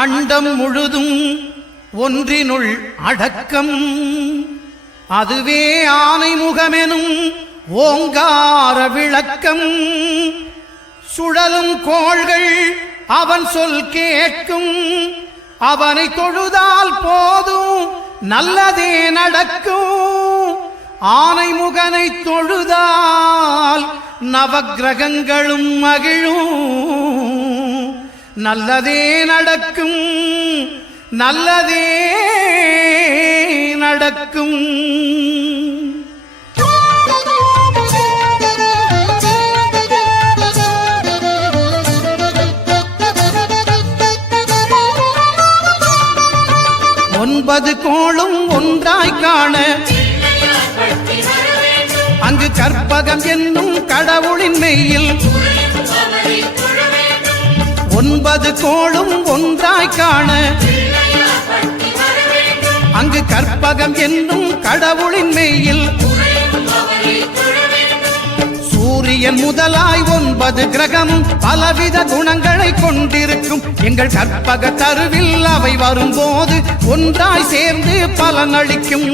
அண்டம் முழுதும் ஒன்றினுள் அடக்கம். அதுவே ஆனை முகமெனும் ஓங்கார விளக்கம். சுழலும் கோள்கள் அவன் சொல் கேட்கும். அவனை தொழுதால் போதும் நல்லதே நடக்கும். ஆனை முகனை தொழுதால் நவக்கிரகங்களும் மகிழும். நல்லதே நடக்கும், நல்லதே நடக்கும். ஒன்பது கோளும் ஒன்றாய் காண அங்கு கற்பகம் என்னும் கடவுளின் மெய்யில். ஒன்பது கோளும் ஒன்றாய் காண அங்கு கற்பகம் என்னும் கடவுளின் மெய்யில். சூரியன் முதலாய் 9 கிரகமும் பலவித குணங்களை கொண்டிருக்கும். எங்கள் கற்பக தருவில் அவை வரும்போது ஒன்றாய் சேர்ந்து பலனளிக்கும்.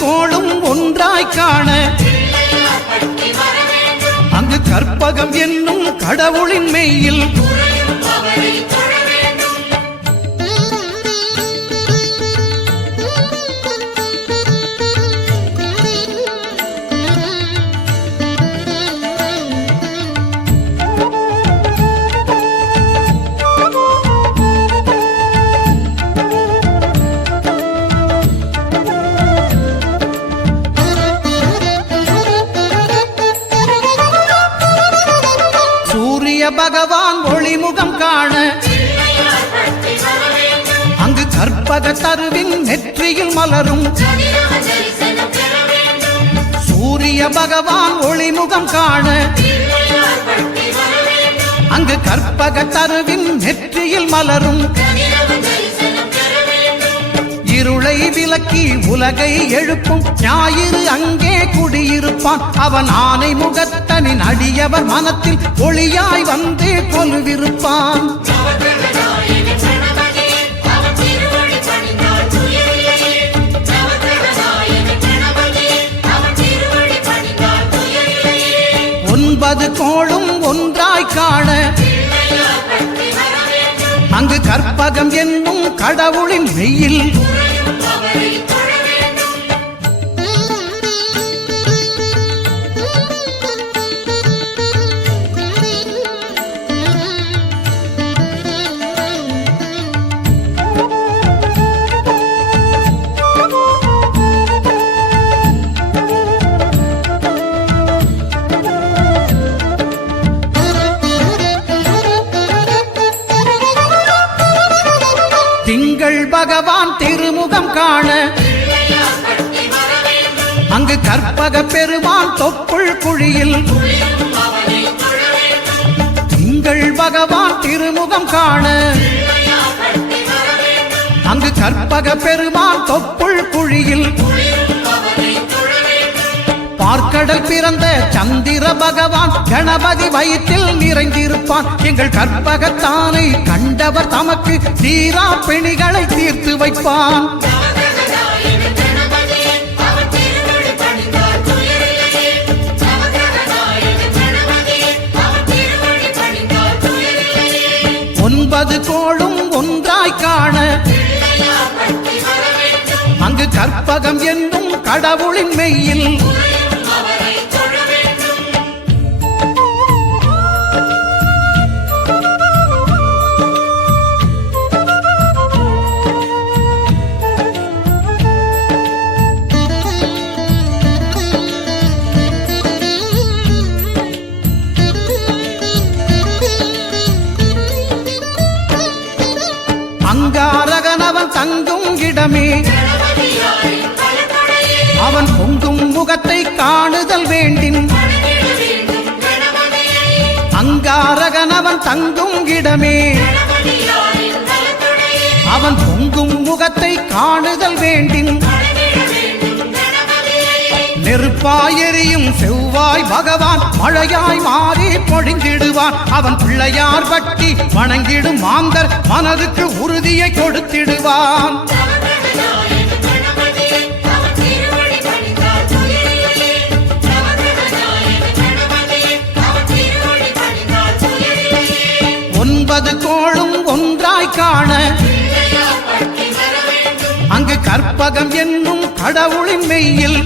கோளும் ஒன்றாய் காண அங்கு கற்பகம் என்னும் கடவுளின் மெய்யில். பகவான் ஒளிமுகம் காண அங்கு கற்பக தருவின் நெற்றியில் மலரும். சூரிய பகவான் ஒளிமுகம் காண அங்கு கற்பக தருவின் நெற்றியில் மலரும். இருளை விலக்கி உலகை எழுப்பும் ஞாயிறு அங்கே குடியிருப்பான். அவன் ஆனை முகத்தனின் அடியவர் மனத்தில் ஒளியாய் வந்து கொலுவிருப்பான். ஒன்பது கோளும் ஒன்றாய் காண அங்கு கற்பகம் என்னும் கடவுளின் மெய்யில். திங்கள் பகவான் திருமுகம் காண அங்கு கற்பக பெருமான் தொப்புள் குழியில். திங்கள் பகவான் திருமுகம் காண அங்கு கற்பக பெருமான் தொப்புள் குழியில். பார்க்கடல் பிறந்த சந்திர பகவான் கணபதி வயிற்றில் நிறைந்திருப்பான். எங்கள் கற்பகத்தானை கண்டவர் தமக்கு தீரா பிணிகளை தீர்த்து வைப்பான். ஒன்பது கோளும் ஒன்றாய் காண அங்கு கற்பகம் என்னும் கடவுளின் மெய்யில். அங்காரகனவன் தங்கும் இடமே அவன் பொங்கும் முகத்தை காணுதல் வேண்டின். அங்காரகனவன் தங்கும் இடமே அவன் பொங்கும் முகத்தை காணுதல் வேண்டின். நெருப்பாய் எரியும் செவ்வாய் பகவான் மழையாய் மாறி பொழிந்திடுவான். அவன் பிள்ளையார் பட்டி வணங்கிடும் மாந்தர் மனதுக்கு உறுதியை கொடுத்திடுவான். ஒன்பது கோளும் ஒன்றாய் காண அங்கு கற்பகம் என்னும் கடவுளின் மெய்யில்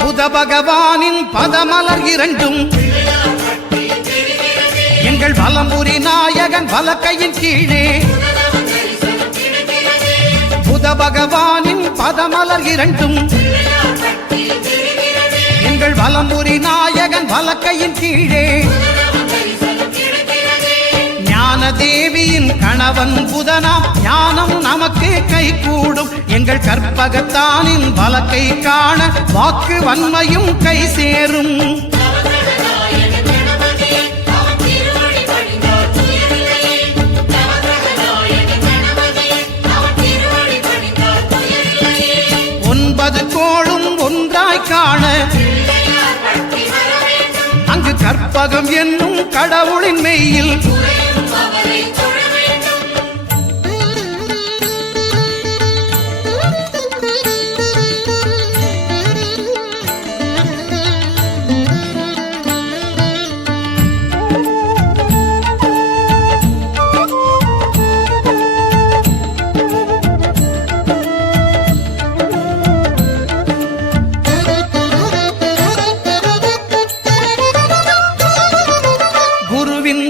புத பகவானின் பதமலர் இரண்டும் எங்கள் வலம்புரி நாயகன் வலக்கையின் கீழே புத பகவானின் பதமலர் இரண்டும் எங்கள் வலம்புரி நாயகன் வலக்கையின் கீழே ஞான தேவியின் கணவன் புதனாம் ஞானம் நமக்கு கை கூடும். எங்கள் கற்பகத்தானின் வலக்கை காண வாக்கு வன்மையும் கை சேரும். ஒன்பது கோளும் ஒன்றாய் காண அங்கு கற்பகம் என்னும் கடவுளின் மெய்யில்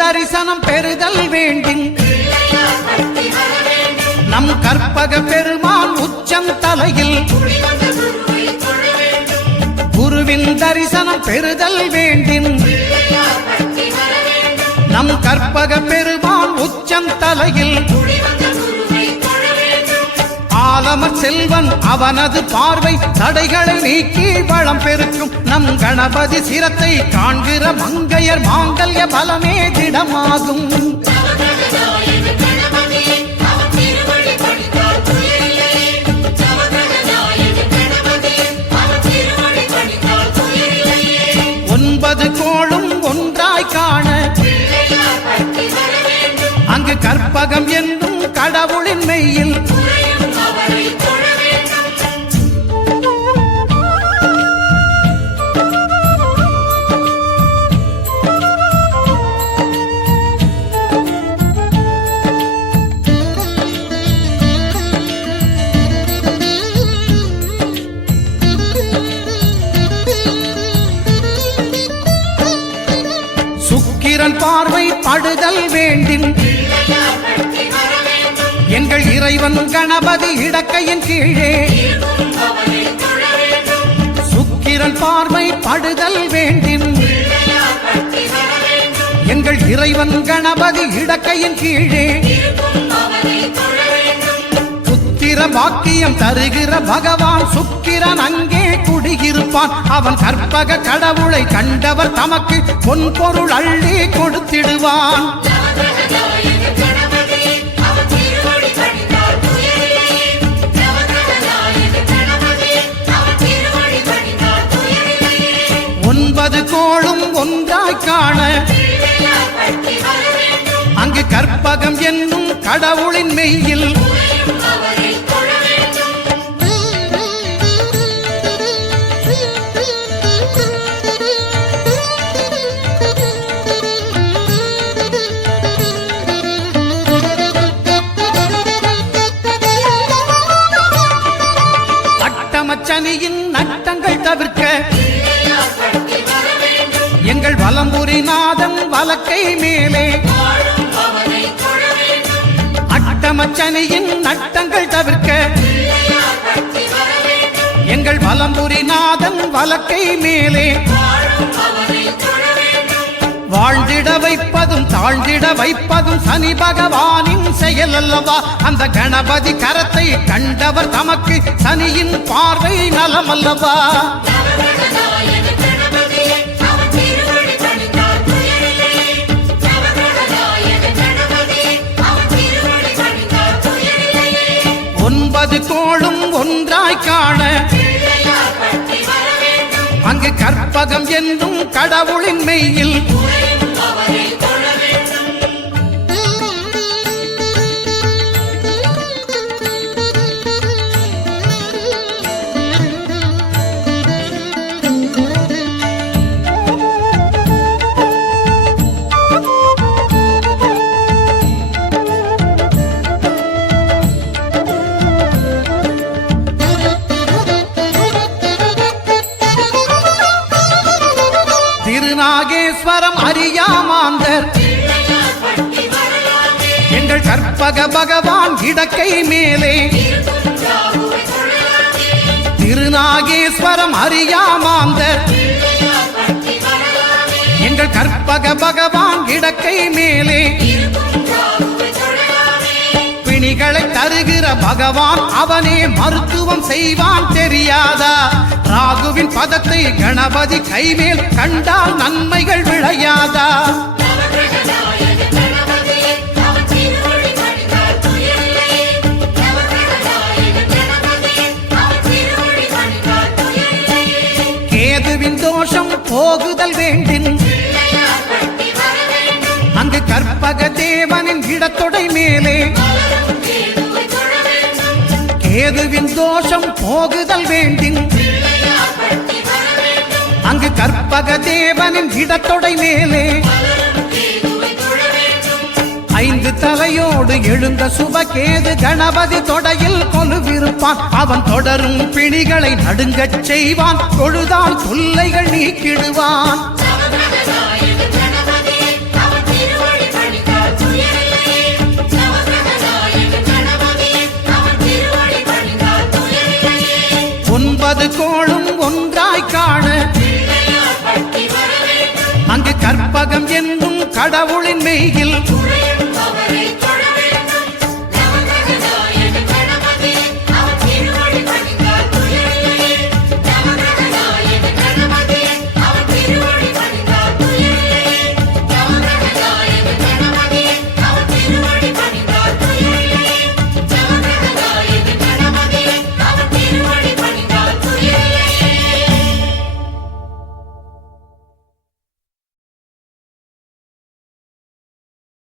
தரிசனம் பெறுதல் வேண்டின் நம் கற்பக பெருமான் உச்சம் தலையில் குருவின் தரிசனம் பெறுதல் வேண்டின் நம் கற்பக பெருமான் உச்சம் தலையில் ஆலமர் செல்வன் அவனது பார்வை தடைகளை நீக்கி வளம் பெருக்கும். நம் கணபதி சிரத்தை காண்கிற மங்கையர் மாங்கல்ய பலமே திடமாகும். ஒன்பது கோளும் ஒன்றாய் காண அங்கு கற்பகம் என்னும் கடவுளின் மெய்யில் சுக்கிரன் பார்வை படுதல் வேண்டின் எங்கள் இறைவன் கணபதி இடக்கையின் கீழே சுக்கிரன் பார்வை படுதல் வேண்டின் எங்கள் இறைவன் கணபதி இடக்கையின் கீழே புத்திர பாக்கியம் தருகிற பகவான் சுக்கிரன் அங்கே குடியிருப்பான். அவன் கற்பக கடவுளை கண்டவர் தமக்கு பொன் பொருள் அள்ளி கொடுத்திடுவான். ஒன்பது கோளும் ஒன்றாய் காண அங்கு கற்பகம் என்னும் கடவுளின் மெய்யில் அட்டமச்சனியின் நட்டங்கள் தவிர்க்க எங்கள் வலம்புரி நாதன் வலக்கை மேலே அட்டமச்சனியின் நட்டங்கள் தவிர்க்க எங்கள் வலம்புரி நாதன் வலக்கை மேலே வாழ்ந்திட வைப்பதும் தாழ்ந்திட வைப்பதும் சனி பகவானின் செயல் அல்லவா? அந்த கணபதி கரத்தை கண்டவர் தமக்கு சனியின் பார்வை நலம் அல்லவா? ஒன்பது கோளும் ஒன்றாய் காண அங்கு கற்பகம் என்னும் கடவுளின் மெய்யில் திருநாகேஸ்வரம் அறியாமாந்தர் எங்கள் கற்பக பகவான் இடக்கை மேலே திருநாகேஸ்வரம் அறியாமாந்தர் எங்கள் கற்பக பகவான் இடக்கை மேலே பிணிகளை தருகிற பகவான் அவனே மருத்துவம் செய்வான் தெரியாதா? ராகுவின் பதத்தை கணபதி கைமேல் கண்டால் நன்மைகள் விளையாதா? கேதுவின் தோஷம் போகுதல் வேண்டின் அங்கு கற்பக தேவனின் இடத்தொடை மேலே கேதுவின் தோஷம் போகுதல் வேண்டின் அங்கு கற்பக தேவனின் இடத்தொடை மேலே ஐந்து தலையோடு எழுந்த சுபகேது கணபதி தொடையில் கொலுவிருப்பான். அவன் தொடரும் பிணிகளை நடுங்கச் செய்வான். தொழுதால் தொல்லைகள் நீக்கிடுவான். ஒன்பது கோளும் ஒன்றாய் காண அங்கு கற்பகம் என்னும் கடவுளின் மெய்யில்